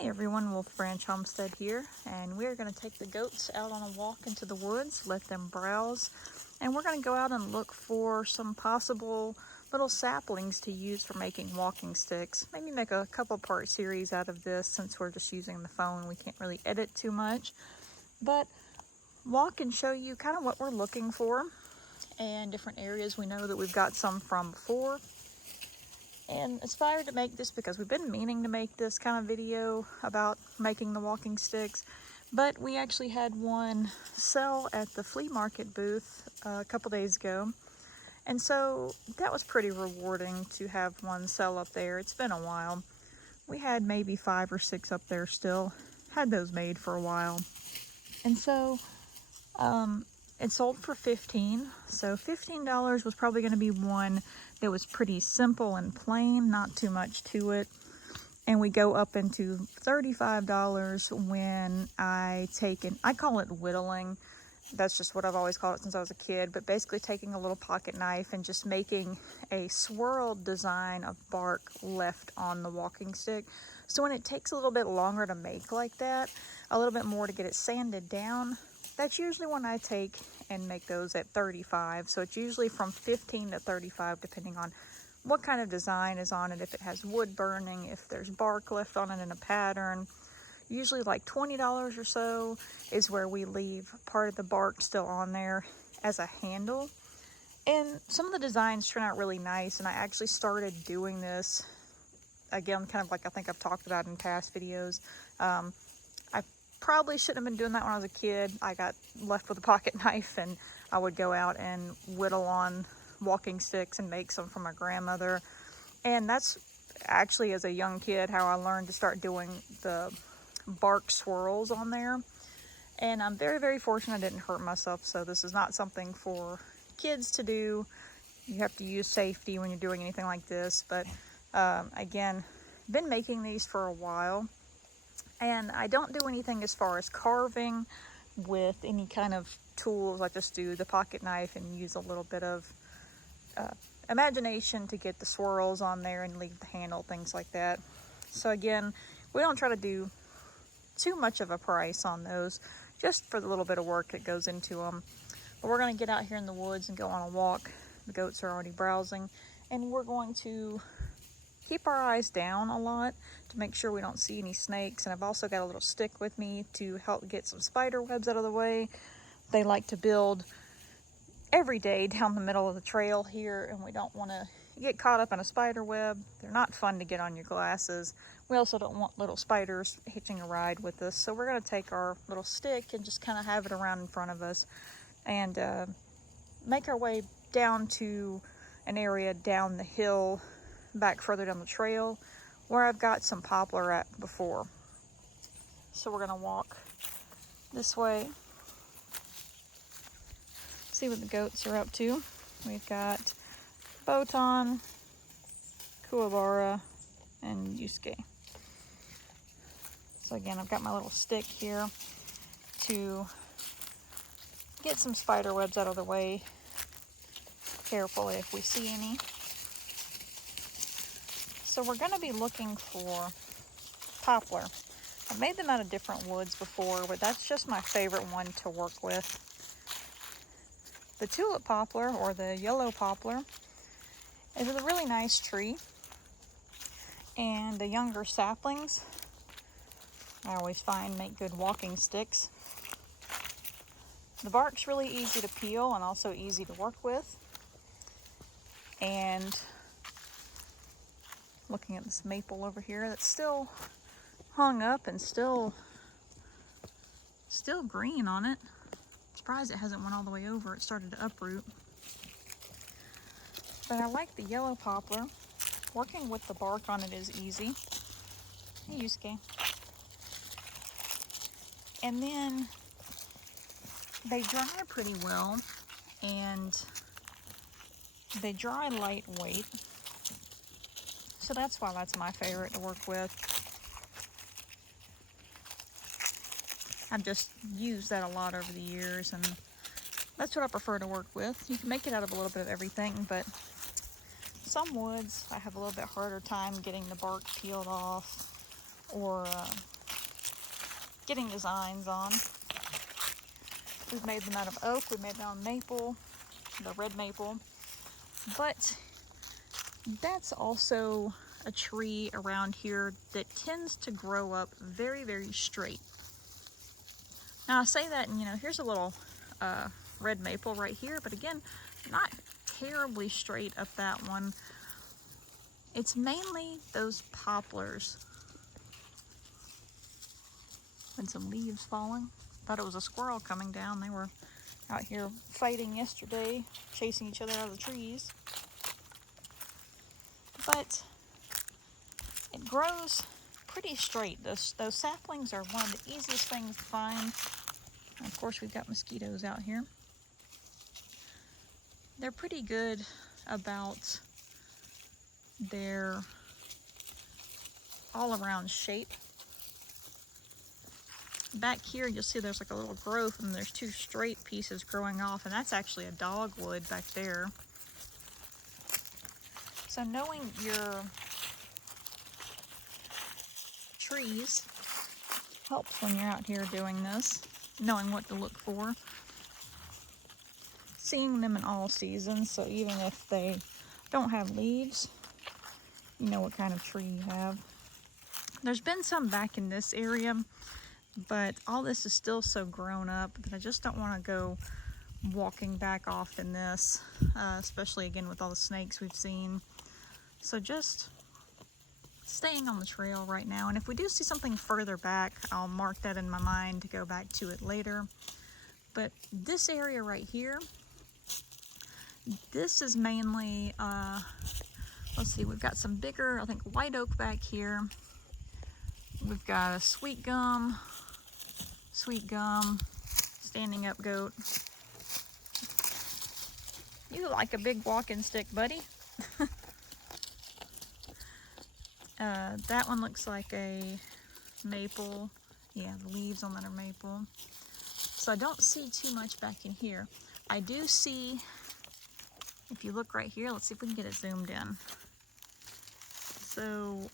Hi everyone, Wolf Branch Homestead here, and we're going to take the goats out on a walk into the woods, let them browse, and we're going to go out and look for some possible little saplings to use for making walking sticks. Maybe make a couple part series out of this since we're just using the phone. We can't really edit too much, but walk and show you kind of what we're looking for and different areas we know that we've got some from before. And inspired to make this because we've been meaning to make this kind of video about making the walking sticks, but we actually had one sell at the flea market booth a couple days ago, and so that was pretty rewarding to have one sell up there. It's been a while. We had maybe 5 or 6 up there still, had those made for a while, and so it sold for $15, so $15 was probably going to be one that was pretty simple and plain, not too much to it. And we go up into $35 when I call it whittling. That's just what I've always called it since I was a kid, but basically taking a little pocket knife and just making a swirled design of bark left on the walking stick. So when it takes a little bit longer to make like that, a little bit more to get it sanded down, that's usually when I take and make those at 35. So it's usually from 15 to 35 depending on what kind of design is on it, if it has wood burning, if there's bark left on it in a pattern. Usually like $20 or so is where we leave part of the bark still on there as a handle. And some of the designs turn out really nice, and I actually started doing this again, kind of like I think I've talked about in past videos. I probably shouldn't have been doing that when I was a kid. I got left with a pocket knife and I would go out and whittle on walking sticks and make some for my grandmother. And that's actually, as a young kid, how I learned to start doing the bark swirls on there. And I'm very, very fortunate I didn't hurt myself, so this is not something for kids to do. You have to use safety when you're doing anything like this. But again, been making these for a while. And I don't do anything as far as carving with any kind of tools. I just do the pocket knife and use a little bit of imagination to get the swirls on there and leave the handle, things like that. So again, we don't try to do too much of a price on those, just for the little bit of work that goes into them. But we're going to get out here in the woods and go on a walk. The goats are already browsing, and we're going to keep our eyes down a lot to make sure we don't see any snakes. And I've also got a little stick with me to help get some spider webs out of the way. They like to build every day down the middle of the trail here, and we don't want to get caught up in a spider web. They're not fun to get on your glasses. We also don't want little spiders hitching a ride with us, so we're going to take our little stick and just kind of have it around in front of us and make our way down to an area down the hill back further down the trail where I've got some poplar at before. So we're going to walk this way, see what the goats are up to. We've got Botan, Kuwabara, and Yusuke. So again, I've got my little stick here to get some spider webs out of the way carefully if we see any. So we're going to be looking for poplar. I've made them out of different woods before, but that's just my favorite one to work with. The tulip poplar, or the yellow poplar, is a really nice tree, and the younger saplings I always find make good walking sticks. The bark's really easy to peel and also easy to work with. And looking at this maple over here that's still hung up and still green on it. Surprised it hasn't went all the way over. It started to uproot. But I like the yellow poplar. Working with the bark on it is easy. Hey, Yusuke. And then they dry pretty well, and they dry lightweight. So that's why that's my favorite to work with. I've just used that a lot over the years, and that's what I prefer to work with. You can make it out of a little bit of everything, but some woods I have a little bit harder time getting the bark peeled off, or getting designs on. We've made them out of oak, we made them out of maple, the red maple. But that's also a tree around here that tends to grow up very, very straight. Now I say that, and here's a little red maple right here, but again, not terribly straight up that one. It's mainly those poplars. And some leaves falling. Thought it was a squirrel coming down. They were out here fighting yesterday, chasing each other out of the trees. But it grows pretty straight. Those saplings are one of the easiest things to find. And of course, we've got mosquitoes out here. They're pretty good about their all-around shape. Back here, you'll see there's like a little growth, and there's two straight pieces growing off, and that's actually a dogwood back there. So knowing your trees helps when you're out here doing this, knowing what to look for. Seeing them in all seasons, so even if they don't have leaves, you know what kind of tree you have. There's been some back in this area, but all this is still so grown up that I just don't want to go walking back off in this, especially again with all the snakes we've seen. So just staying on the trail right now, and if we do see something further back, I'll mark that in my mind to go back to it later. But this area right here, this is mainly, let's see, we've got some bigger, I think, white oak back here. We've got a sweet gum, standing up goat. You like a big walking stick, buddy. That one looks like a maple. Yeah, the leaves on that are maple. So I don't see too much back in here. I do see, if you look right here, let's see if we can get it zoomed in. So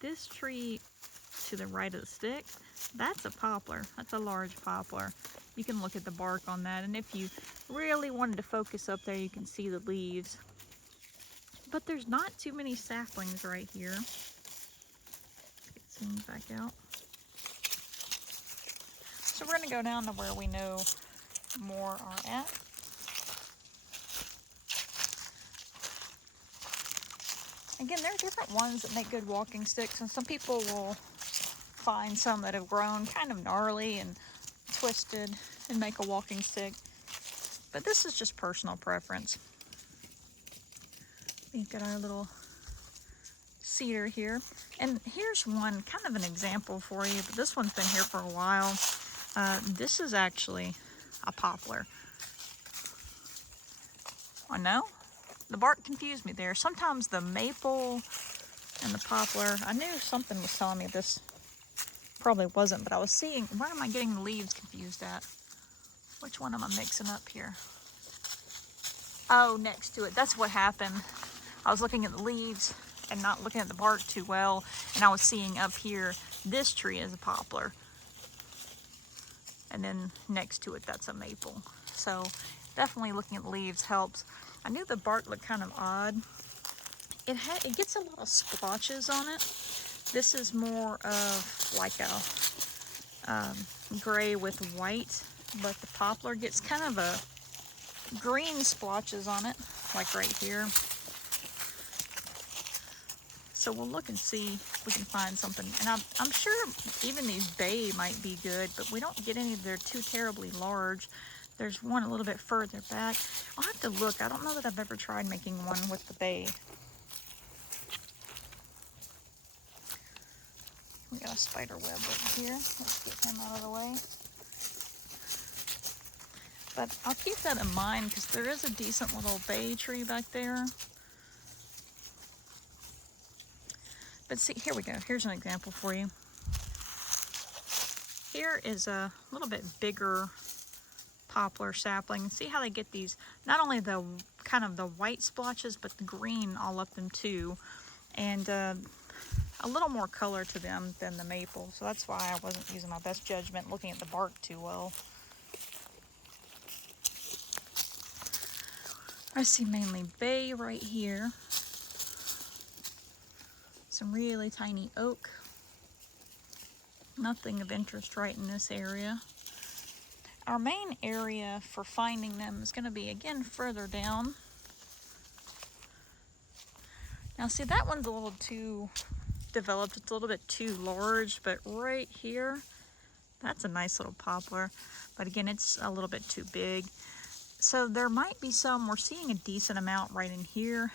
this tree to the right of the stick, that's a poplar. That's a large poplar. You can look at the bark on that, and if you really wanted to focus up there, you can see the leaves. But there's not too many saplings right here. Get zoomed back out. So we're going to go down to where we know more are at. Again, there are different ones that make good walking sticks, and some people will find some that have grown kind of gnarly and twisted and make a walking stick. But this is just personal preference. We've got our little cedar here. And here's one, kind of an example for you, but this one's been here for a while. This is actually a poplar. Oh no? The bark confused me there. Sometimes the maple and the poplar, I knew something was telling me this probably wasn't, but I was seeing, where am I getting the leaves confused at? Which one am I mixing up here? Oh, next to it. That's what happened. I was looking at the leaves and not looking at the bark too well, and I was seeing up here, this tree is a poplar. And then next to it, that's a maple. So definitely looking at the leaves helps. I knew the bark looked kind of odd. It gets a lot of splotches on it. This is more of like a gray with white, but the poplar gets kind of a green splotches on it, like right here. So we'll look and see if we can find something. And I'm sure even these bay might be good, but we don't get any that are too terribly large. There's one a little bit further back. I'll have to look. I don't know that I've ever tried making one with the bay. We got a spider web over here. Let's get him out of the way. But I'll keep that in mind because there is a decent little bay tree back there. But see, here we go. Here's an example for you. Here is a little bit bigger poplar sapling. See how they get these, not only the kind of the white splotches, but the green all up them too. And a little more color to them than the maple. So that's why I wasn't using my best judgment looking at the bark too well. I see mainly bay right here. Some really tiny oak. Nothing of interest right in this area. Our main area for finding them is going to be again further down. Now see, that one's a little too developed. It's a little bit too large, but right here, that's a nice little poplar. But again, it's a little bit too big. So there might be some, we're seeing a decent amount right in here.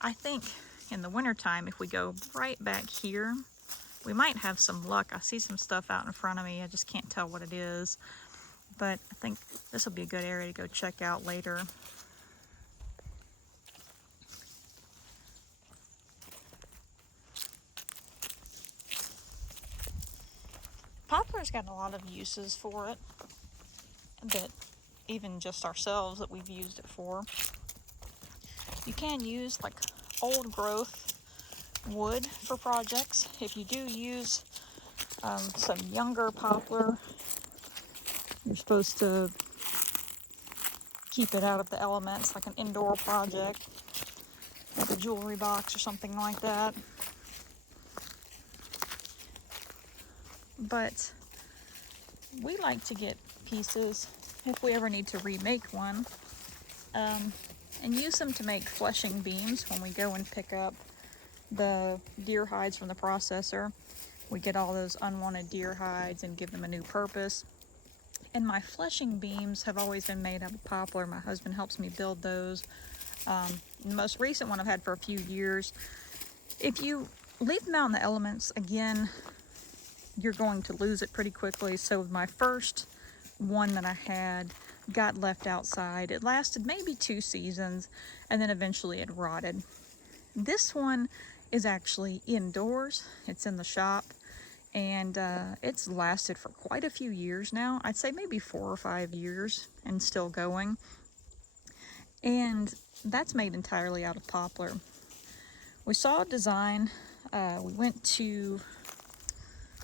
I think in the wintertime, if we go right back here, we might have some luck. I see some stuff out in front of me. I just can't tell what it is. But I think this will be a good area to go check out later. Poplar's got a lot of uses for it that even just ourselves that we've used it for. You can use like old growth wood for projects. If you do use some younger poplar, you're supposed to keep it out of the elements, like an indoor project, like a jewelry box or something like that. But we like to get pieces, if we ever need to remake one, and use them to make fleshing beams when we go and pick up the deer hides from the processor. We get all those unwanted deer hides and give them a new purpose. And my fleshing beams have always been made out of poplar. My husband helps me build those. The most recent one I've had for a few years. If you leave them out in the elements, again, you're going to lose it pretty quickly. So my first one that I had got left outside. It lasted maybe 2 seasons, and then eventually it rotted. This one is actually indoors. It's in the shop, and it's lasted for quite a few years now. I'd say maybe 4 or 5 years and still going. And that's made entirely out of poplar. We saw a design. We went to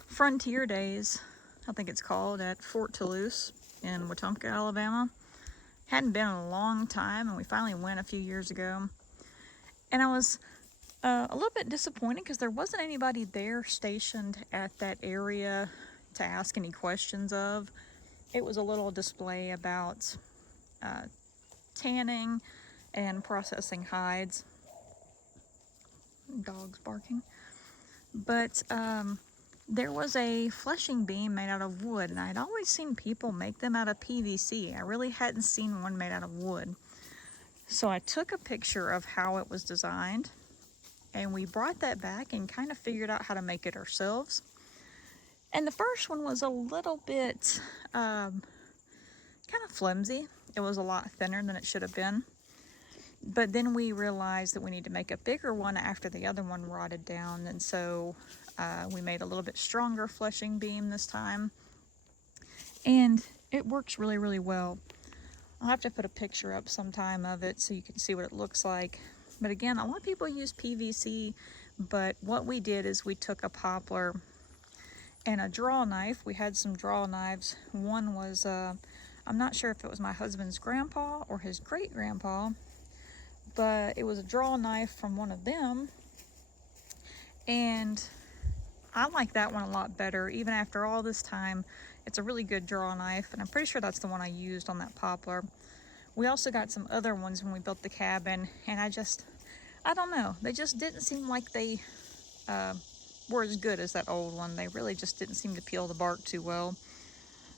Frontier Days, I think it's called, at Fort Toulouse in Wetumpka, Alabama. Hadn't been in a long time, and we finally went a few years ago. And I was a little bit disappointed because there wasn't anybody there stationed at that area to ask any questions of. It was a little display about tanning and processing hides. Dogs barking. But there was a fleshing beam made out of wood, and I'd always seen people make them out of PVC. I really hadn't seen one made out of wood. So I took a picture of how it was designed, and we brought that back and kind of figured out how to make it ourselves. And the first one was a little bit kind of flimsy. It was a lot thinner than it should have been. But then we realized that we need to make a bigger one after the other one rotted down, and so we made a little bit stronger fleshing beam this time. And it works really, really well. I'll have to put a picture up sometime of it so you can see what it looks like. But again, a lot of people use PVC, but what we did is we took a poplar and a draw knife. We had some draw knives. One was, I'm not sure if it was my husband's grandpa or his great-grandpa, but it was a draw knife from one of them. And I like that one a lot better, even after all this time. It's a really good draw knife, and I'm pretty sure that's the one I used on that poplar. We also got some other ones when we built the cabin, and I don't know, they just didn't seem like they were as good as that old one. They really just didn't seem to peel the bark too well.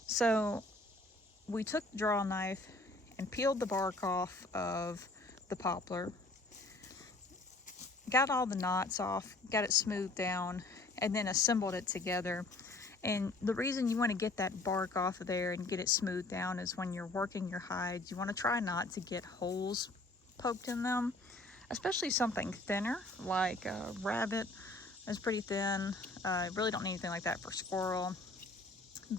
So we took the draw knife and peeled the bark off of the poplar, got all the knots off, got it smoothed down, and then assembled it together. And the reason you want to get that bark off of there and get it smoothed down is when you're working your hides, you want to try not to get holes poked in them, especially something thinner like a rabbit is pretty thin. Really don't need anything like that for squirrel,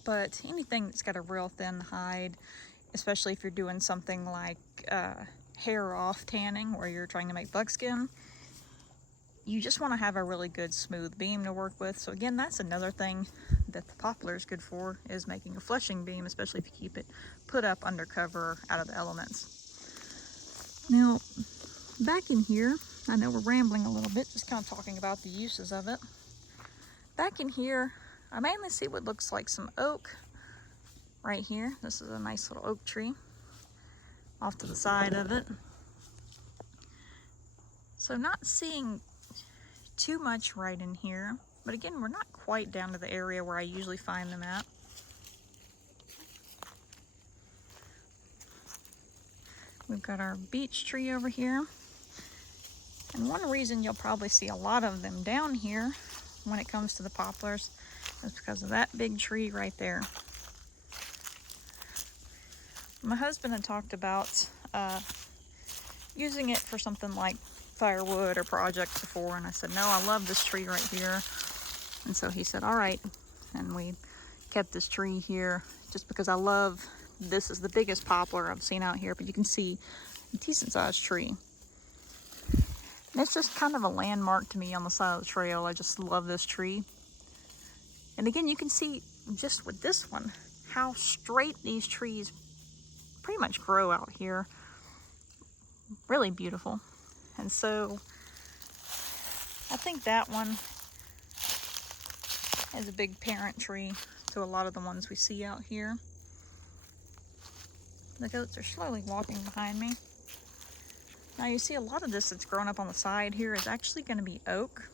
but anything that's got a real thin hide, especially if you're doing something like hair off tanning where you're trying to make buckskin, you just want to have a really good smooth beam to work with. So again, that's another thing that the poplar is good for, is making a flushing beam, especially if you keep it put up under cover out of the elements. Now, back in here, I know we're rambling a little bit, just kind of talking about the uses of it. Back in here, I mainly see what looks like some oak right here. This is a nice little oak tree off to the side of it. So not seeing too much right in here, but again, we're not quite down to the area where I usually find them at. We've got our beech tree over here. And one reason you'll probably see a lot of them down here when it comes to the poplars is because of that big tree right there. My husband had talked about using it for something like firewood or projects before, and I said, no, I love this tree right here. And so he said, all right. And we kept this tree here just because I love, this is the biggest poplar I've seen out here, but you can see a decent sized tree. And it's just kind of a landmark to me on the side of the trail. I just love this tree. And again, you can see just with this one, how straight these trees pretty much grow out here. Really beautiful. And so I think that one is a big parent tree to a lot of the ones we see out here. The goats are slowly walking behind me. Now you see a lot of this that's grown up on the side here is actually going to be oak.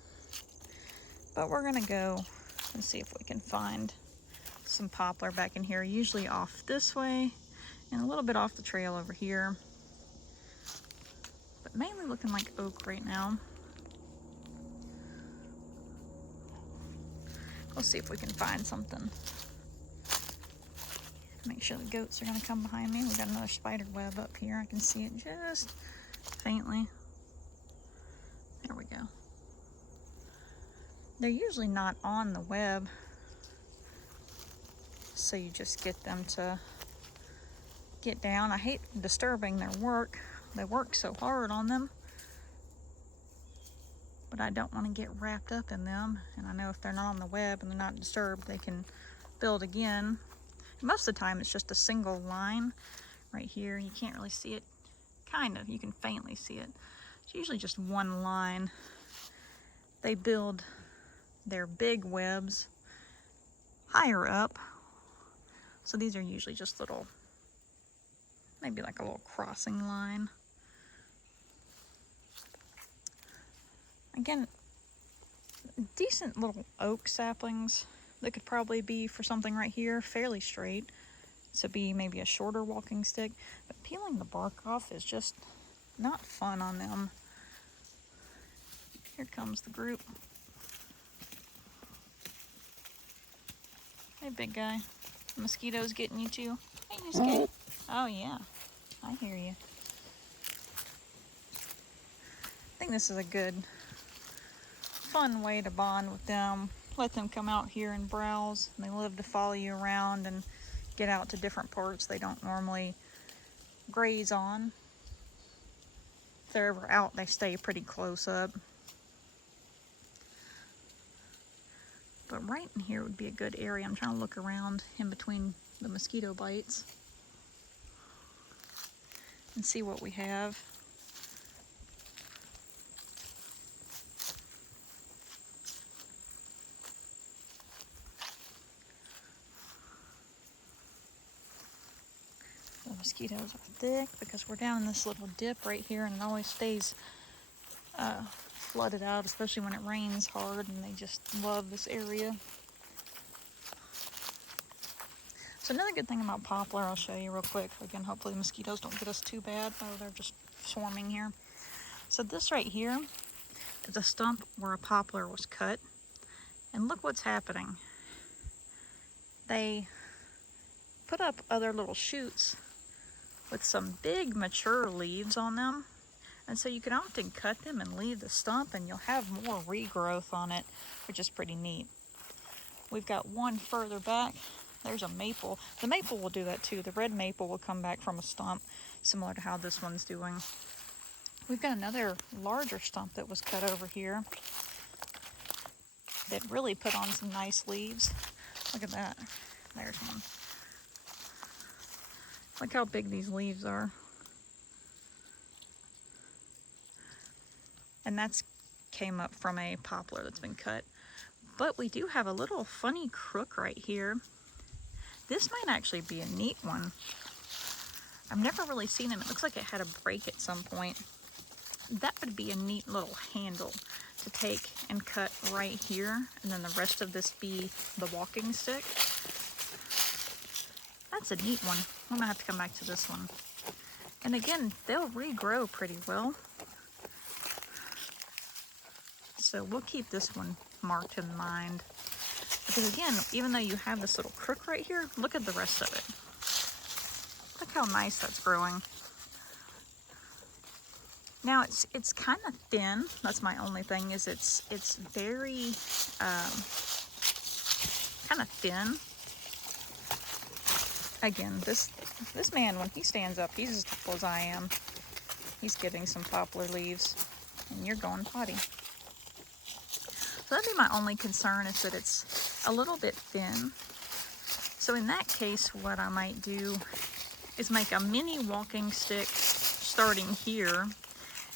But we're going to go and see if we can find some poplar back in here, usually off this way and a little bit off the trail over here. But mainly looking like oak right now. We'll see if we can find something. Make sure the goats are going to come behind me. We got another spider web up here. I can see it just faintly. There we go. They're usually not on the web, so you just get them to get down. I hate disturbing their work. They work so hard on them, but I don't want to get wrapped up in them. And I know if they're not on the web and they're not disturbed, they can build again. Most of the time it's just a single line right here. You can't really see it. Kind of, you can faintly see it. It's usually just one line. They build their big webs higher up. So these are usually just little, maybe like a little crossing line. Again, decent little oak saplings that could probably be for something right here, fairly straight. To be maybe a shorter walking stick, but peeling the bark off is just not fun on them. Here comes the group. Hey, big guy. The mosquito's getting you too. Hey, mosquito. Oh yeah, I hear you. I think this is a good, fun way to bond with them. Let them come out here and browse. And they love to follow you around and get out to different parts they don't normally graze on. If they're ever out, they stay pretty close up. But right in here would be a good area. I'm trying to look around in between the mosquito bites and see what we have. The mosquitoes are thick because we're down in this little dip right here, and it always stays flooded out, especially when it rains hard, and they just love this area. So another good thing about poplar, I'll show you real quick. Again, hopefully the mosquitoes don't get us too bad. Oh, they're just swarming here. So this right here is a stump where a poplar was cut. And look what's happening. They put up other little shoots with some big mature leaves on them. And so you can often cut them and leave the stump and you'll have more regrowth on it, which is pretty neat. We've got one further back. There's a maple. The maple will do that too. The red maple will come back from a stump, similar to how this one's doing. We've got another larger stump that was cut over here that really put on some nice leaves. Look at that. There's one. Look how big these leaves are. And that's came up from a poplar that's been cut. But we do have a little funny crook right here. This might actually be a neat one. I've never really seen it. It looks like it had a break at some point. That would be a neat little handle to take and cut right here, and then the rest of this be the walking stick. That's a neat one. I'm gonna have to come back to this one. And again, they'll regrow pretty well. So we'll keep this one marked in mind. Because again, even though you have this little crook right here, look at the rest of it. Look how nice that's growing. Now it's kind of thin. That's my only thing, is it's very kind of thin. Again, this man, when he stands up, he's as tall as I am. He's getting some poplar leaves, and you're going potty. So that'd be my only concern, is that it's a little bit thin. So in that case, what I might do is make a mini walking stick starting here,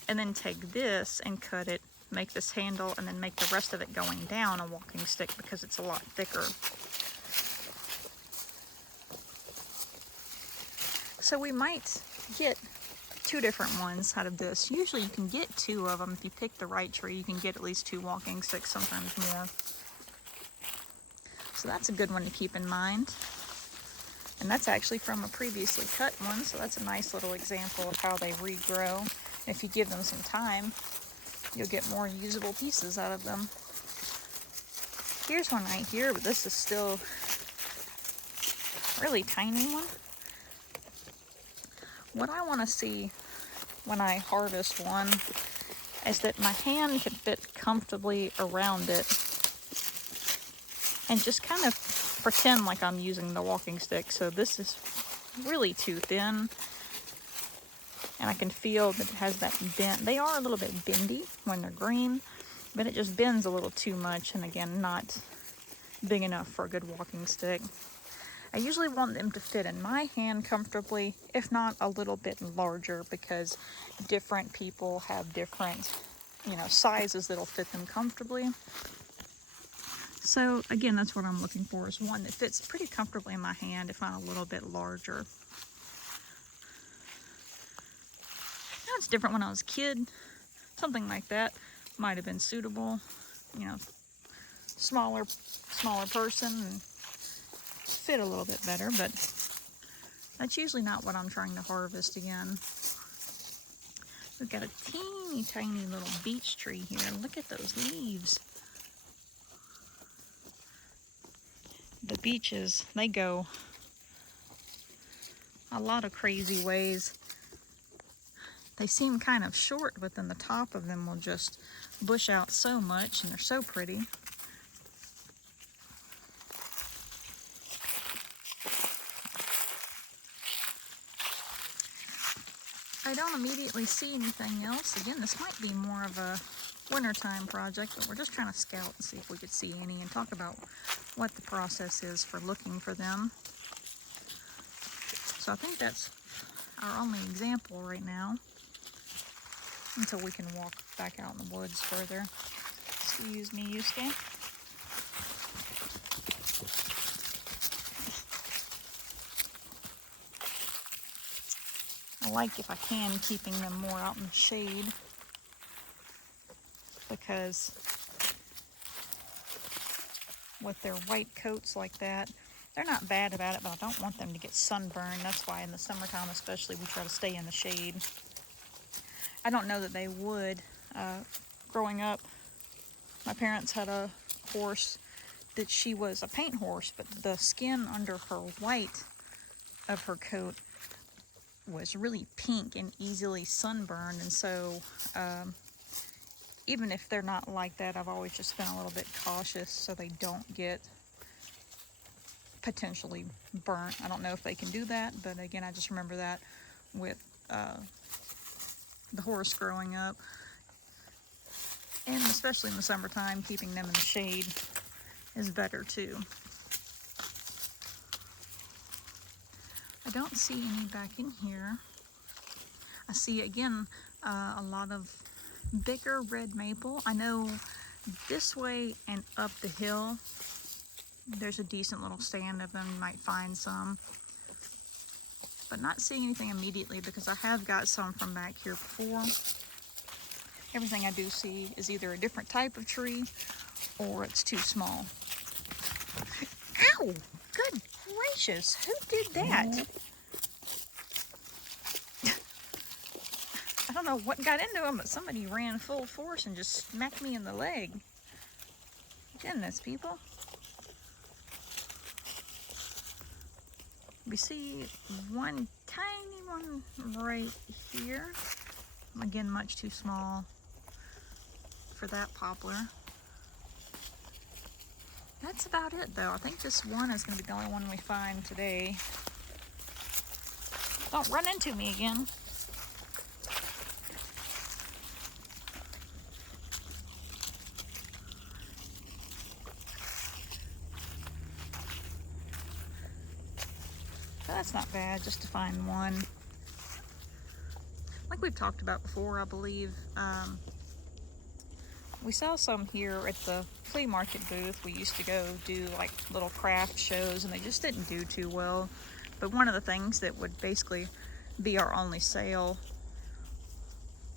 and then take this and cut it, make this handle, and then make the rest of it going down a walking stick, because it's a lot thicker. So we might get 2 different ones out of this. Usually you can get 2 of them. If you pick the right tree, you can get at least 2 walking sticks, sometimes more. So that's a good one to keep in mind. And that's actually from a previously cut one, so that's a nice little example of how they regrow. If you give them some time, you'll get more usable pieces out of them. Here's one right here, but this is still a really tiny one. What I want to see when I harvest one is that my hand can fit comfortably around it and just kind of pretend like I'm using the walking stick. So this is really too thin, and I can feel that it has that bend. They are a little bit bendy when they're green, but it just bends a little too much, and again, not big enough for a good walking stick. I usually want them to fit in my hand comfortably, if not a little bit larger, because different people have different, sizes that'll fit them comfortably. So again, that's what I'm looking for, is one that fits pretty comfortably in my hand, if not a little bit larger. That's different when I was a kid. Something like that might have been suitable. Smaller person, and fit a little bit better, but that's usually not what I'm trying to harvest again. We've got a teeny tiny little beech tree here. Look at those leaves. The beeches, they go a lot of crazy ways. They seem kind of short, but then the top of them will just bush out so much, and they're so pretty. I don't immediately see anything else. Again, this might be more of a wintertime project, but we're just trying to scout and see if we could see any and talk about what the process is for looking for them. So I think that's our only example right now, until we can walk back out in the woods further. Excuse me, Yusuke. I like, if I can, keeping them more out in the shade, because with their white coats like that, they're not bad about it, but I don't want them to get sunburned. That's why in the summertime especially, we try to stay in the shade. I don't know that they would. Growing up, my parents had a horse that she was a paint horse, but the skin under her white of her coat was really pink and easily sunburned, and so even if they're not like that, I've always just been a little bit cautious so they don't get potentially burnt. I don't know if they can do that, but again, I just remember that with the horse growing up. And especially in the summertime, keeping them in the shade is better too. I don't see any back in here. I see again a lot of bigger red maple. I know this way and up the hill there's a decent little stand of them. You might find some, but not seeing anything immediately because I have got some from back here before. Everything I do see is either a different type of tree or it's too small. Ow! Good gracious, who did that? I don't know what got into him, but somebody ran full force and just smacked me in the leg. Goodness, people. We see one tiny one right here. Again, much too small for that poplar. That's about it though. I think this one is going to be the only one we find today. Don't run into me again. That's not bad, just to find one. Like we've talked about before, I believe, we saw some here at the flea market booth. We used to go do like little craft shows and they just didn't do too well. But one of the things that would basically be our only sale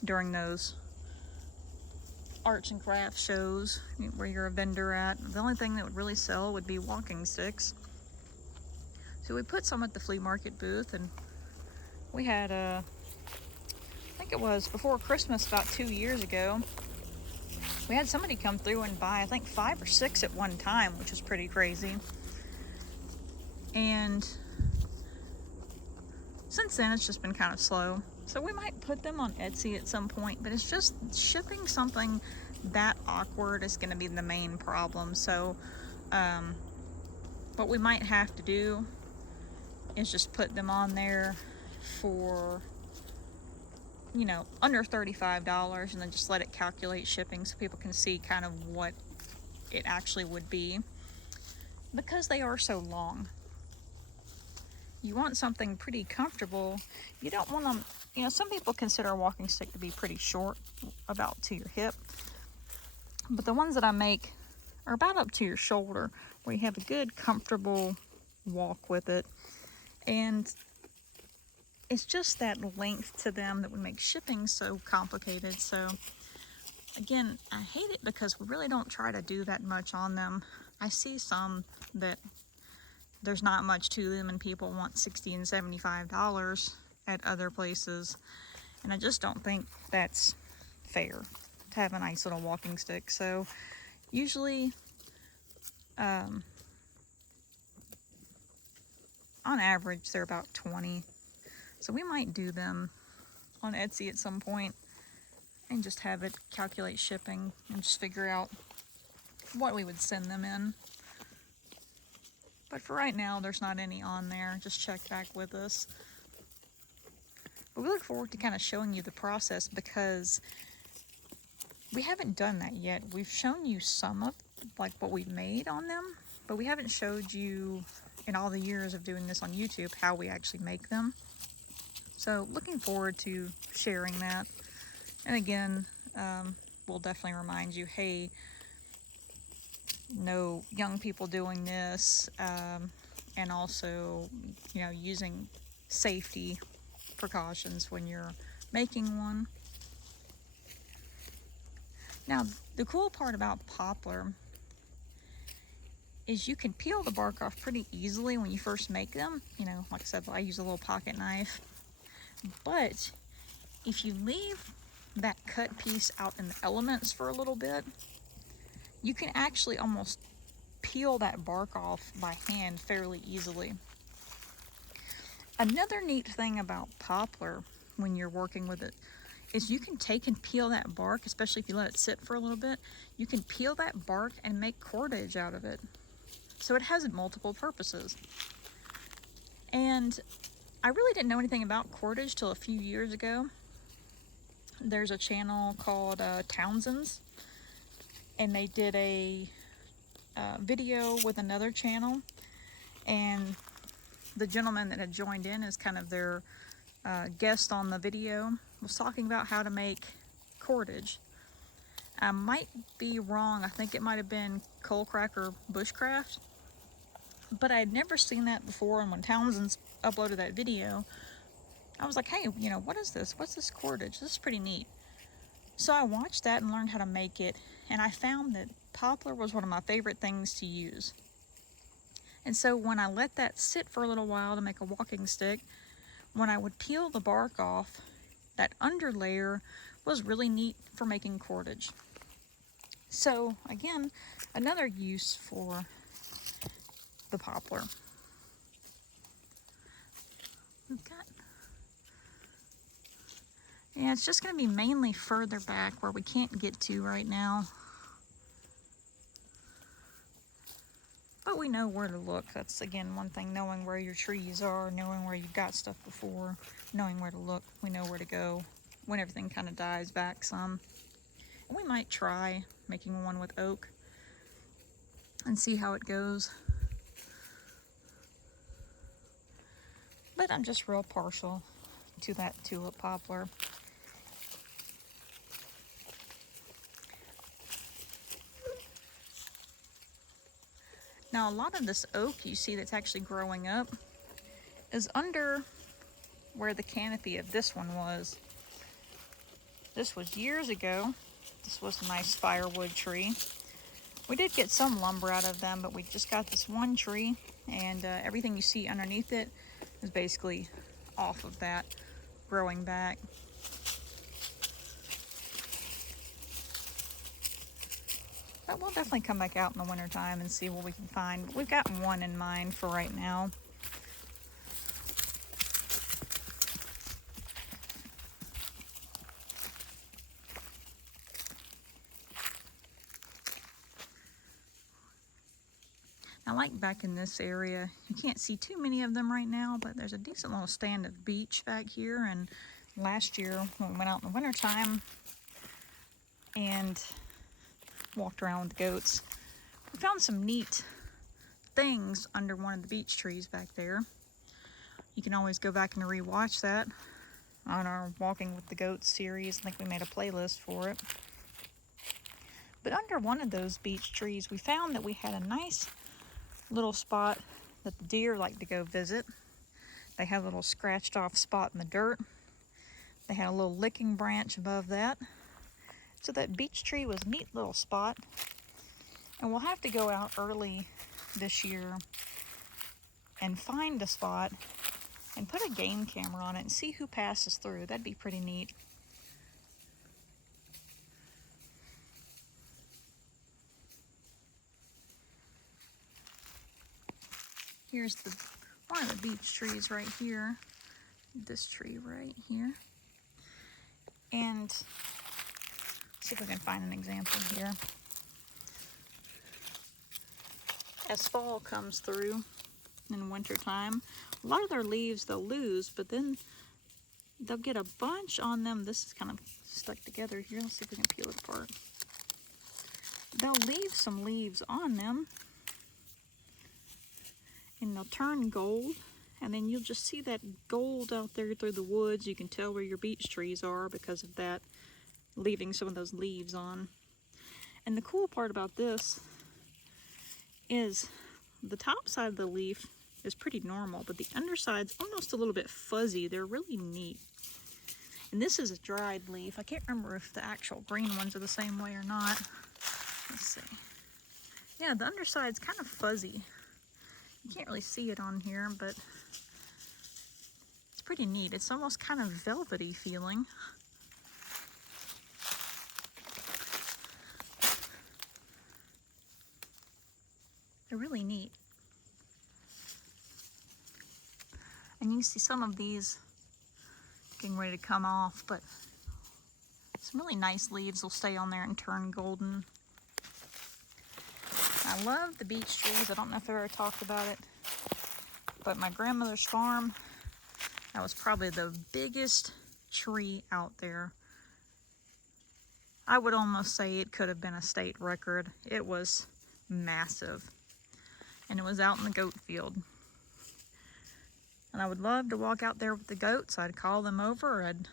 during those arts and crafts shows where you're a vendor at, the only thing that would really sell would be walking sticks. So we put some at the flea market booth, and we had I think it was before Christmas about 2 years ago, we had somebody come through and buy I think 5 or 6 at one time, which was pretty crazy. And since then it's just been kind of slow. So we might put them on Etsy at some point, but it's just shipping something that awkward is going to be the main problem. So what we might have to do is just put them on there for, you know, under $35 and then just let it calculate shipping so people can see kind of what it actually would be, because they are so long. You want something pretty comfortable. You don't want them, you know, some people consider a walking stick to be pretty short, about to your hip, but the ones that I make are about up to your shoulder, where you have a good comfortable walk with it. And it's just that length to them that would make shipping so complicated. So again, I hate it because we really don't try to do that much on them. I see some that there's not much to them and people want $60 and $75 at other places. And I just don't think that's fair to have a nice little walking stick. So usually, on average, they're about 20. So we might do them on Etsy at some point and just have it calculate shipping and just figure out what we would send them in. But for right now, there's not any on there. Just check back with us. But we look forward to kind of showing you the process, because we haven't done that yet. We've shown you some of like what we've made on them, but we haven't showed you in all the years of doing this on YouTube how we actually make them. So looking forward to sharing that. And again, we'll definitely remind you, hey, no young people doing this, and also, you know, using safety precautions when you're making one. Now, the cool part about poplar is you can peel the bark off pretty easily when you first make them. You know, like I said, I use a little pocket knife. But if you leave that cut piece out in the elements for a little bit, you can actually almost peel that bark off by hand fairly easily. Another neat thing about poplar when you're working with it is you can take and peel that bark, especially if you let it sit for a little bit. You can peel that bark and make cordage out of it. So it has multiple purposes. And I really didn't know anything about cordage till a few years ago. There's a channel called Townsend's, and they did a video with another channel, and the gentleman that had joined in as kind of their guest on the video was talking about how to make cordage. I might be wrong. I think it might have been coal cracker bushcraft, but I had never seen that before. And when Townsend's uploaded that video, I was like, hey, you know, what is this? What's this cordage? This is pretty neat. So I watched that and learned how to make it, and I found that poplar was one of my favorite things to use. And so when I let that sit for a little while to make a walking stick, when I would peel the bark off, that under layer was really neat for making cordage. So again, another use for the poplar. We've got, yeah, it's just going to be mainly further back where we can't get to right now. But we know where to look. That's, again, one thing, knowing where your trees are, knowing where you've got stuff before, knowing where to look. We know where to go when everything kind of dies back some. And we might try making one with oak and see how it goes. But I'm just real partial to that tulip poplar. Now, a lot of this oak you see that's actually growing up is under where the canopy of this one was. This was years ago. This was a nice firewood tree. We did get some lumber out of them, but we just got this one tree, and everything you see underneath it is basically off of that, growing back. But we'll definitely come back out in the winter time and see what we can find. We've got one in mind for right now. I like back in this area, you can't see too many of them right now, but there's a decent little stand of beech back here. And last year when we went out in the winter time and walked around with the goats, we found some neat things under one of the beech trees back there. You can always go back and rewatch that on our Walking with the Goats series. I think we made a playlist for it. But under one of those beech trees, we found that we had a nice little spot that the deer like to go visit. They have a little scratched off spot in the dirt. They had a little licking branch above that. So that beech tree was a neat little spot. And we'll have to go out early this year and find a spot and put a game camera on it and see who passes through. That'd be pretty neat. Here's one of the beech trees right here. This tree right here. And see if we can find an example here. As fall comes through in winter time, a lot of their leaves they'll lose, but then they'll get a bunch on them. This is kind of stuck together here. Let's see if we can peel it apart. They'll leave some leaves on them, and they'll turn gold, and then you'll just see that gold out there through the woods. You can tell where your beech trees are because of that, leaving some of those leaves on. And the cool part about this is the top side of the leaf is pretty normal, but the underside's almost a little bit fuzzy. They're really neat. And this is a dried leaf. I can't remember if the actual green ones are the same way or not. Let's see. Yeah, the underside's kind of fuzzy. You can't really see it on here, but it's pretty neat. It's almost kind of velvety feeling. They're really neat. And you see some of these getting ready to come off, but some really nice leaves will stay on there and turn golden. I love the beech trees. I don't know if I've ever talked about it, but my grandmother's farm, that was probably the biggest tree out there. I would almost say it could have been a state record. It was massive. And it was out in the goat field. And I would love to walk out there with the goats. I'd call them over, I'd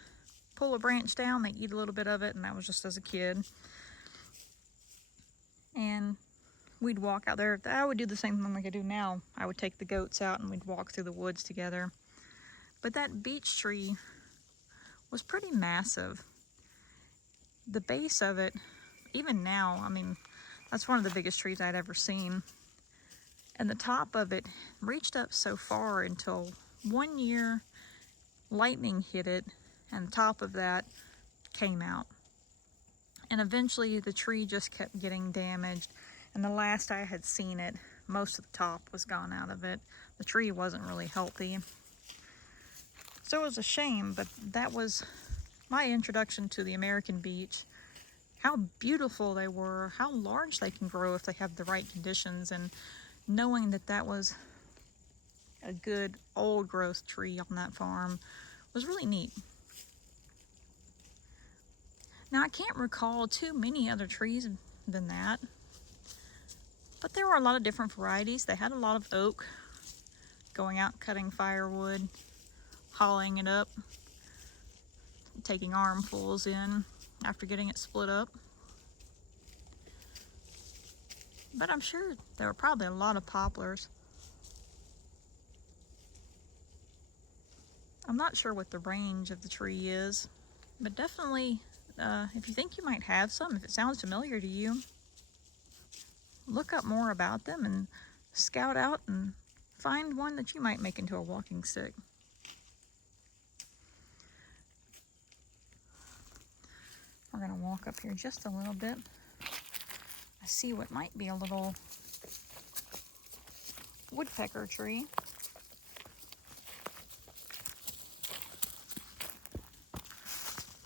pull a branch down, they eat a little bit of it, and that was just as a kid. And we'd walk out there. I would do the same thing like I do now. I would take the goats out and we'd walk through the woods together. But that beech tree was pretty massive. The base of it, even now, I mean, that's one of the biggest trees I'd ever seen. And the top of it reached up so far until one year lightning hit it and the top of that came out. And eventually the tree just kept getting damaged. And the last I had seen it, most of the top was gone out of it. The tree wasn't really healthy. So it was a shame, but that was my introduction to the American beech. How beautiful they were, how large they can grow if they have the right conditions, and knowing that that was a good old growth tree on that farm was really neat. Now I can't recall too many other trees than that, but there were a lot of different varieties. They had a lot of oak, going out cutting firewood, hauling it up, taking armfuls in after getting it split up. But I'm sure there were probably a lot of poplars. I'm not sure what the range of the tree is, but definitely if you think you might have some, if it sounds familiar to you, look up more about them and scout out and find one that you might make into a walking stick. We're going to walk up here just a little bit. I see what might be a little woodpecker tree.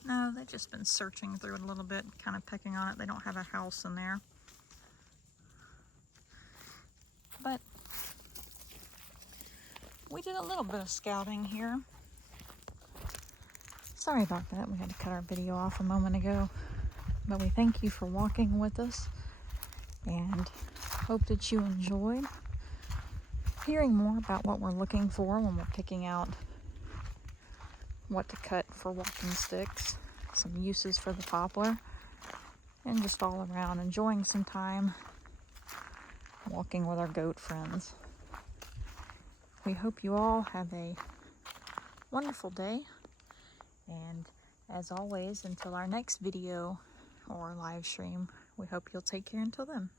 No, they've just been searching through it a little bit, kind of pecking on it. They don't have a house in there. But we did a little bit of scouting here. Sorry about that, we had to cut our video off a moment ago. But we thank you for walking with us and hope that you enjoyed hearing more about what we're looking for when we're picking out what to cut for walking sticks, some uses for the poplar, and just all around enjoying some time walking with our goat friends. We hope you all have a wonderful day, and as always, until our next video or live stream, we hope you'll take care until then.